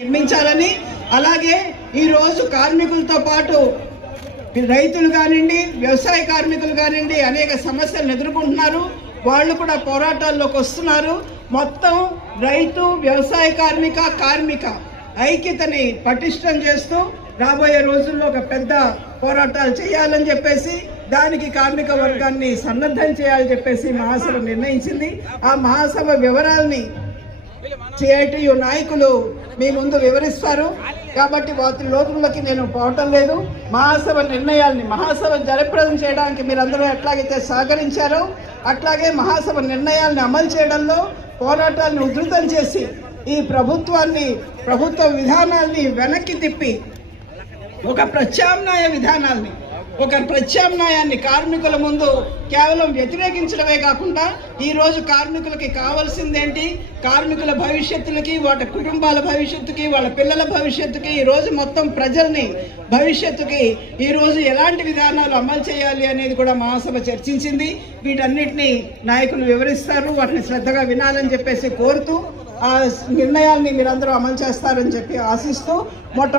నిర్మించాలని, అలాగే ఈరోజు కార్మికులతో పాటు రైతులు కానివ్వండి, వ్యవసాయ కార్మికులు కానివ్వండి అనేక సమస్యలను ఎదుర్కొంటున్నారు. వాళ్ళు కూడా పోరాటాల్లోకి వస్తున్నారు. మొత్తం రైతు, వ్యవసాయ కార్మిక ఐక్యతని పటిష్టం చేస్తూ రాబోయే రోజుల్లో ఒక పెద్ద పోరాటాలు చేయాలని చెప్పేసి, దానికి కార్మిక వర్గాన్ని సన్నద్ధం చేయాలని చెప్పేసి మహాసభ నిర్ణయించింది. ఆ మహాసభ వివరాల్ని సిఐటియు నాయకులు మీ ముందు వివరిస్తారు. కాబట్టి వాటి లోతుల్లోకి నేను పోవటం లేదు. మహాసభ నిర్ణయాల్ని, మహాసభ జయప్రదం చేయడానికి మీరందరూ ఎట్లాగైతే సహకరించారో అట్లాగే మహాసభ నిర్ణయాల్ని అమలు చేయడంలో పోరాటాలను ఉధృతం చేసి ఈ ప్రభుత్వ విధానాల్ని వెనక్కి తిప్పి ఒక ప్రత్యామ్నాయాన్ని కార్మికుల ముందు కేవలం వ్యతిరేకించడమే కాకుండా ఈరోజు కార్మికులకి కావాల్సిందేంటి, కార్మికుల భవిష్యత్తులకి, వాటి కుటుంబాల భవిష్యత్తుకి, వాళ్ళ పిల్లల భవిష్యత్తుకి, ఈరోజు మొత్తం ప్రజల్ని భవిష్యత్తుకి ఈరోజు ఎలాంటి విధానాలు అమలు చేయాలి అనేది కూడా మహాసభ చర్చించింది. వీటన్నిటిని నాయకులు వివరిస్తారు. వాటిని శ్రద్ధగా వినాలని చెప్పేసి కోరుతూ ఆ నిర్ణయాల్ని మీరందరూ అమలు చేస్తారని చెప్పి ఆశిస్తూ